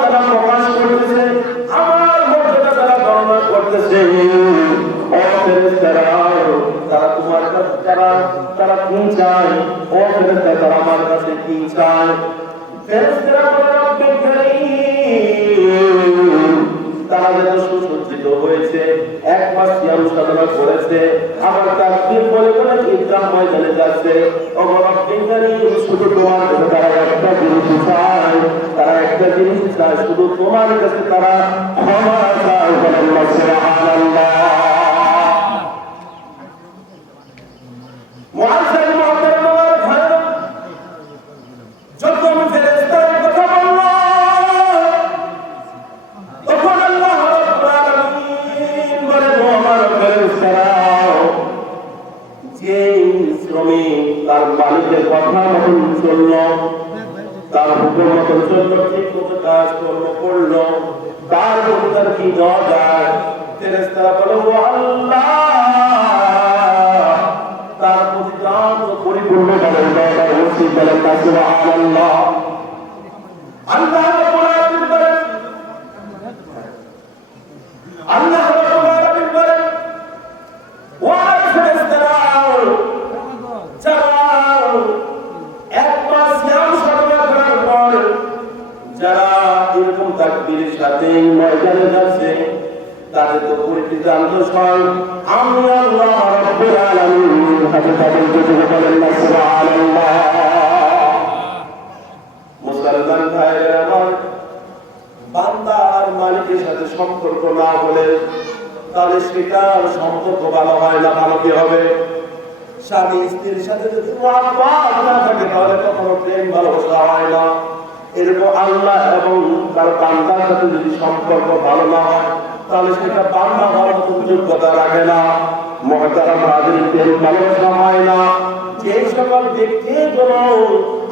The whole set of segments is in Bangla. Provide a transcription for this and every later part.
তারা প্রকাশ করতেছে তারা তোমার তারা তারা কি চায় ও তারা আমার কাছে কি চায় সাধনা আবার তাকবীর বলে বলে ঈদগাহ ময়দানে যাচ্ছে ও বিজ্ঞানী শুধু তোমার কাছে তারা একটা জিনিস চায়। তারা একটা জিনিস চায়, শুধু তোমার কাছে তারা ক্ষমা চায়। পরিপূর্ণ আল্লাহ আল্লাহ যারা এরকম তাকবীরের সাথে ময়দানে যাচ্ছে তাদের তো পরিচিত আমি আমার, বান্দা আর মালিকের সাথে সম্পর্ক না হলে তাহলে সেটার সম্পর্ক ভালো হয় না, ভালো কি হবে? স্ত্রীর সাথে যদি তাহলে কখনো প্রেম, ভালোবাসা হয় না। এরকম আল্লাহ এবং তার বান্দার সাথে যদি সম্পর্ক ভালো না হয় তাহলে সেটা বান্দা হওয়ার মতো যোগ্যতা রাখে না। মহাতারা হয় না। যে সকল ব্যক্তি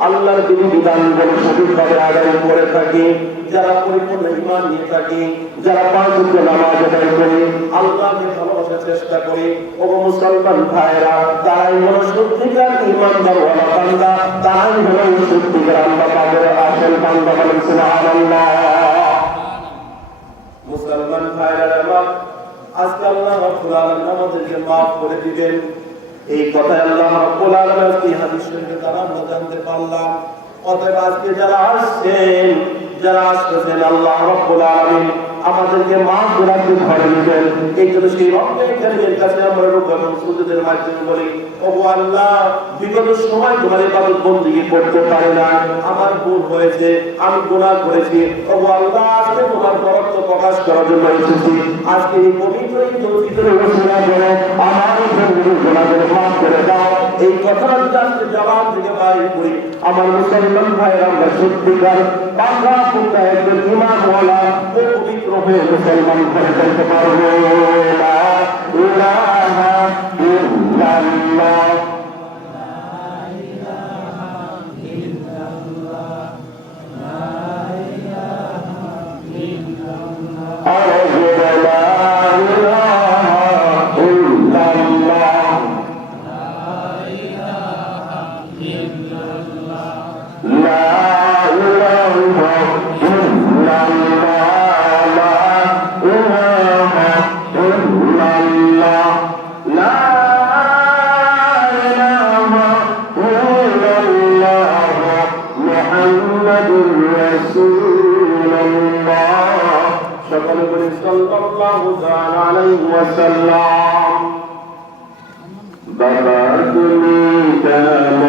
আল্লাহর বিধি বিধান বলে সঠিকভাবে করে থাকে, যারা পরিপূর্ণ ইমান নিয়ে থাকে, যারা পাঁচ নামাজ আদায় করে ভালোবাসার চেষ্টা করে, ও মুসলমান ভাইরা তারাই হলো সত্যিকার ইমানদার ওয়ালা বান্দা, তারাই সত্যিকার আল্লাহ মুসলমান ভাইরা আমার, আজকে আল্লাহ রাব্বুল আলামিন আমাদেরকে maaf করে দিবেন। এই কথা আল্লাহ রাব্বুল আলামিন এই হাদিস শরীফে দ্বারা আমরা জানতে পারলাম, অতএব আজকে যারা আসছেন যারা আসতেছেন আল্লাহ রব্বুল আলামিন আমাদেরকে মাফ দিবেন। এই জন্য সেই রব্বের কাছে আমরা মাধ্যমে বলি আল্লাহ, বিগত সময় তোমার ইবাদত করতে পারে না। আমার ভুল হয়েছে, আমি গুনাহ করেছি। আল্লাহ, আজকে তোমার প্রকাশ করার জন্য এসেছি। আজকে এই পবিত্র করে, আমার এই কথাটা যদি আজকে জবান থেকে বাইরে করি আমার মুসলমান ভাইরা আমরা সত্যিকার বাংলা পুত্রা একজন ইমানওয়ালা ও পবিত্র হয়ে মুসলমান ঘরে ফেলতে পারব লা সকল বলি সাল্লাল্লাহু তাআলা আলাইহি ওয়াসাল্লাম বাবা তুমি কেমন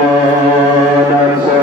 আছো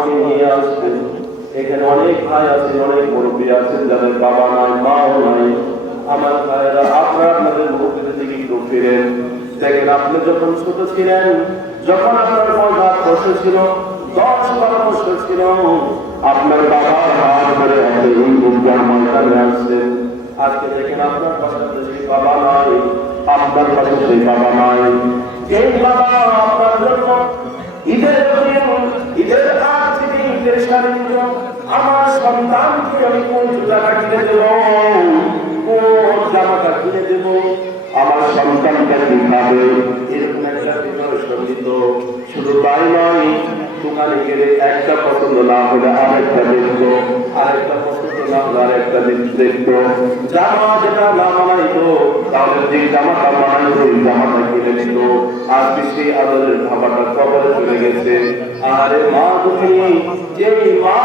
আমাকে নিয়ে আসতেন এখানে অনেক ভাই আছে অনেক মুরব্বী আছেন, যাদের বাবা নাই, মাও নাই। আমার ভাইয়েরা, আপনারা আপনাদের মুরব্বীদের দিকে একটু ফিরেন। দেখেন, আপনি যখন ছোট ছিলেন, যখন আপনার পয়সা বসে ছিল, দশ বারো বছর ছিল, আপনার বাবা হাত ধরে আপনি এই উদ্যান ময়দানে আসছেন আজকে দেখেন, আপনার পাশে সেই বাবা নাই, আপনার পাশে সেই বাবা নাই। এই বাবা আপনার জন্য ঈদের ঈদের আমার সন্তানকে আমি কোন জামা কিনে দেব কোন জামাটা কিনে দেব আমার সন্তানকে কি খাবে। এরকম একটা ভিতরে সংগীত শুধু তাই নয় দোকানে গেলে একটা পছন্দ না হলে আরেকটা দেখব আরেকটা পছন্দ হলে আরেকটা দিক- দেখতো জামা যেটা না মানাইতো তাহলে যে জামাটা মানাইতো ওই জামাটা কিনে নিত আজকে সেই আদরের ধাবাটা কবরে চলে গেছে আরে মা তুমি যে মা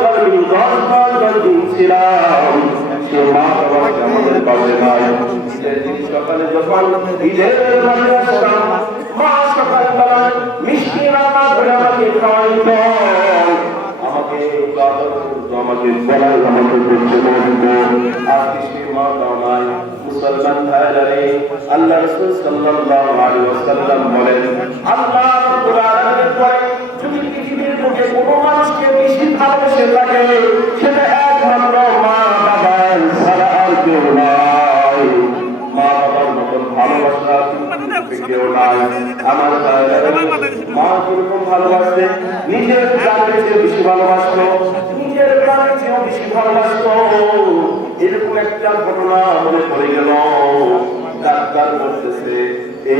গর্বিণ দশ গর্বিণ ছিলাম সে মা সকালে যখন ঈদের মা সকালবেলা আমাকে গলায় আমাকে করতে বলতো আজকে সে মা বাবা নাই মুসলমান ভাইরা রে আল্লাহ রাসূল সাল্লাল্লাহু বলেন ভালোবেসে আর ভালোবাসা আমার মা ভালোবাসে, নিজের বেশি ভালোবাসতো নিজের প্রাণের চেয়েও বেশি ভালোবাসতো এরকম একটা ঘটনা মনে পড়ে গেল ডাক্তার বলতেছে এই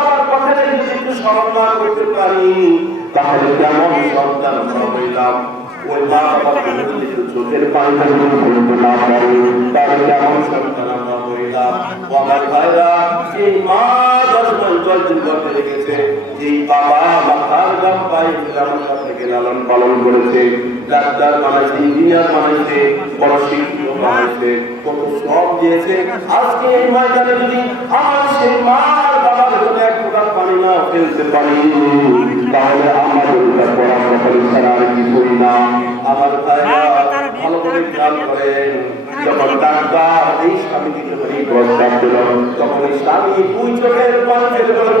কথাটা যদি একটু স্মরণ না করতে পারি, তাহলে কেমন সন্তান হইলাম? লালন পালন করেছে, ডাক্তার বানাইছে, ইঞ্জিনিয়ার বানাইছে, বড় শিক্ষক বানাইছে, কত সব দিয়েছে। আজকে এই ময়দানে যদি আমার সেই মা আর বাবার জন্য এক ফোঁটা পানি না ফেলতে পারি। তাহলে আমাদের এটা পড়াশোনা করে ছাড়া আর কিছুই না। আমার ভালো করে খেয়াল করেন। যখন ডাক্তার এই স্বামী প্রস্তাব দিল। তখন স্বামী দুই চোখের পানি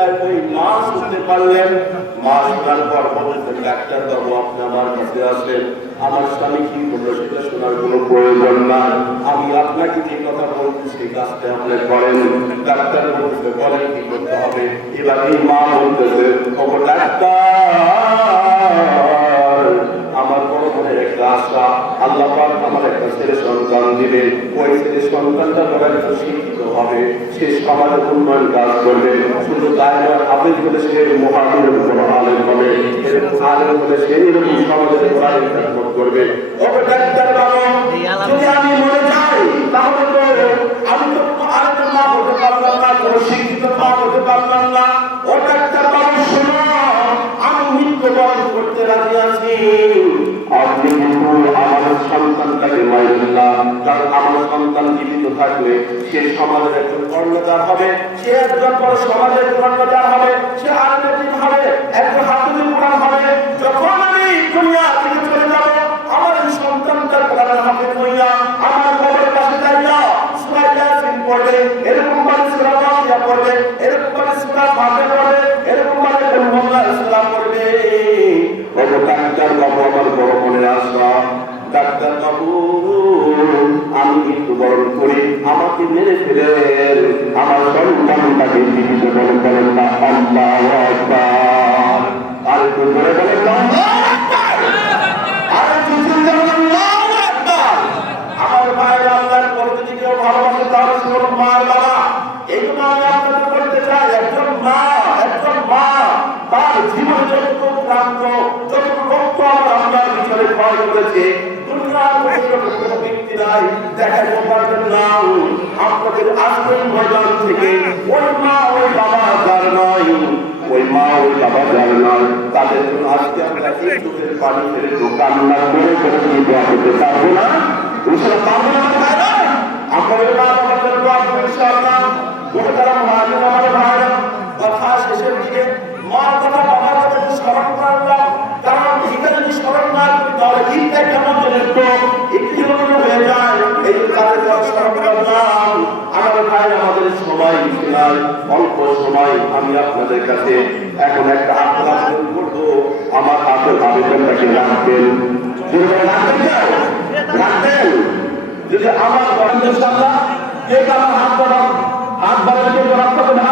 অবস্থায় ওই মা শুনতে পারলেন। মা শোনার পর বলতেন ডাক্তার বাবু আপনি আমার কাছে আসেন আমার কি বলল সেটা শোনার কোনো প্রয়োজন নাই। আমি আপনাকে যে কথা বলছি, সেই কাজটা আপনি করেন। ডাক্তার বলতেছে বলেন কি করতে হবে? এবার এই মা বলতেছে ডাক্তার! ছেলে সন্তান দিবেন। ওই ছেলে সন্তানটা একটা শিক্ষিত হবে, সে সমাজের উন্নয়ন কাজ করবে। শুধু তাই নয়, আপনি বলে সে মহাবীরের উপর আলেম হবে এরকম আলেম হলে সে এরকম সমাজের খেদমত করবে। ওকে ডাক্তার আপনি কিন্তু আমার সন্তানটাকে মারবেন না কারণ আমার সন্তান জীবিত থাকলে সে সমাজের একজন কর্ণধার হবে, সে একজন বড় সমাজের কর্ণধার হবে, সে আর্মেটিক হবে একজন হাতুড়ি কোরআন হবে। যখন আমি দুনিয়া থেকে চলে যাব, আমার এই সন্তানটা কোরআনের হাতে হইয়া আমার কবরের পাশে দাঁড়িয়ে সূরা ইয়াসিন পড়বে, এরকম ভাবে সূরা ফাতিহা পড়বে, এরকম ভাবে সূরা ফাতিহা পড়বে, এরকম ভাবে হুয়াল্লাহু সূরা পড়বে। ওগো ডাক্তার বাবু আমার বড় মনের আশা, ডাক্তার মৃত্যুবরণ করি আমাকে মেরে ফেলেন আমার সন্তানটাকে জীবিত বলে বলেন না। আল্লাহ আর একটু ধরে বলেন না আল্লাহু আকবার আরে চিৎকার করে আল্লাহু আকবার আমার মায়ের আল্লাহর পরে যদি কেউ ভালোবাসে তাহলে শুনুন মার বাবা এইগুলো আমি আপনাদের বলতে চাই একজন মা একজন মা তার জীবনে যতটুকু ক্লান্ত যতটুকু রক্ত আমার আল্লাহর বিচারে ক্ষয় করেছে দুনিয়ার মধ্যে এরকম কোনো ব্যক্তি নাই দেখাতে পারবেন না আপনাদের আশ্রয় ময়দান থেকে, ওই মা, ওই বাবা যার নয় ওই মা, ওই বাবা যার নয় তাদের জন্য আজকে আমরা এই চোখের পানি ফেলে তো কান্না করে করে নিয়ে দোয়া করতে পারব না। ইনশাল্লাহ পারব না আমার ভাইরা আপনাদের মা বাবাদের দোয়া করব ইনশাআল্লাহ। মোহতারাম মহাজন আমার ভাইরা, কথা শেষের দিকে মার কথা বাবার কথা স্মরণ করলাম কারণ এটা যদি স্মরণ না করি, তাহলে ঈদটা কেমন চলে তো একটু হয়ে যায় এই যে তাদের কথা স্মরণ করলাম আমার ভাই আমাদের সময় নাই অল্প সময় আমি আপনাদের কাছে এখন একটা আবেদন করব। আমার আসল আবেদনটাকে রাখবেন? আমার কে কারণ হাত বাড়ান, হাত বাড়ালে কেউ রাখতে হবে না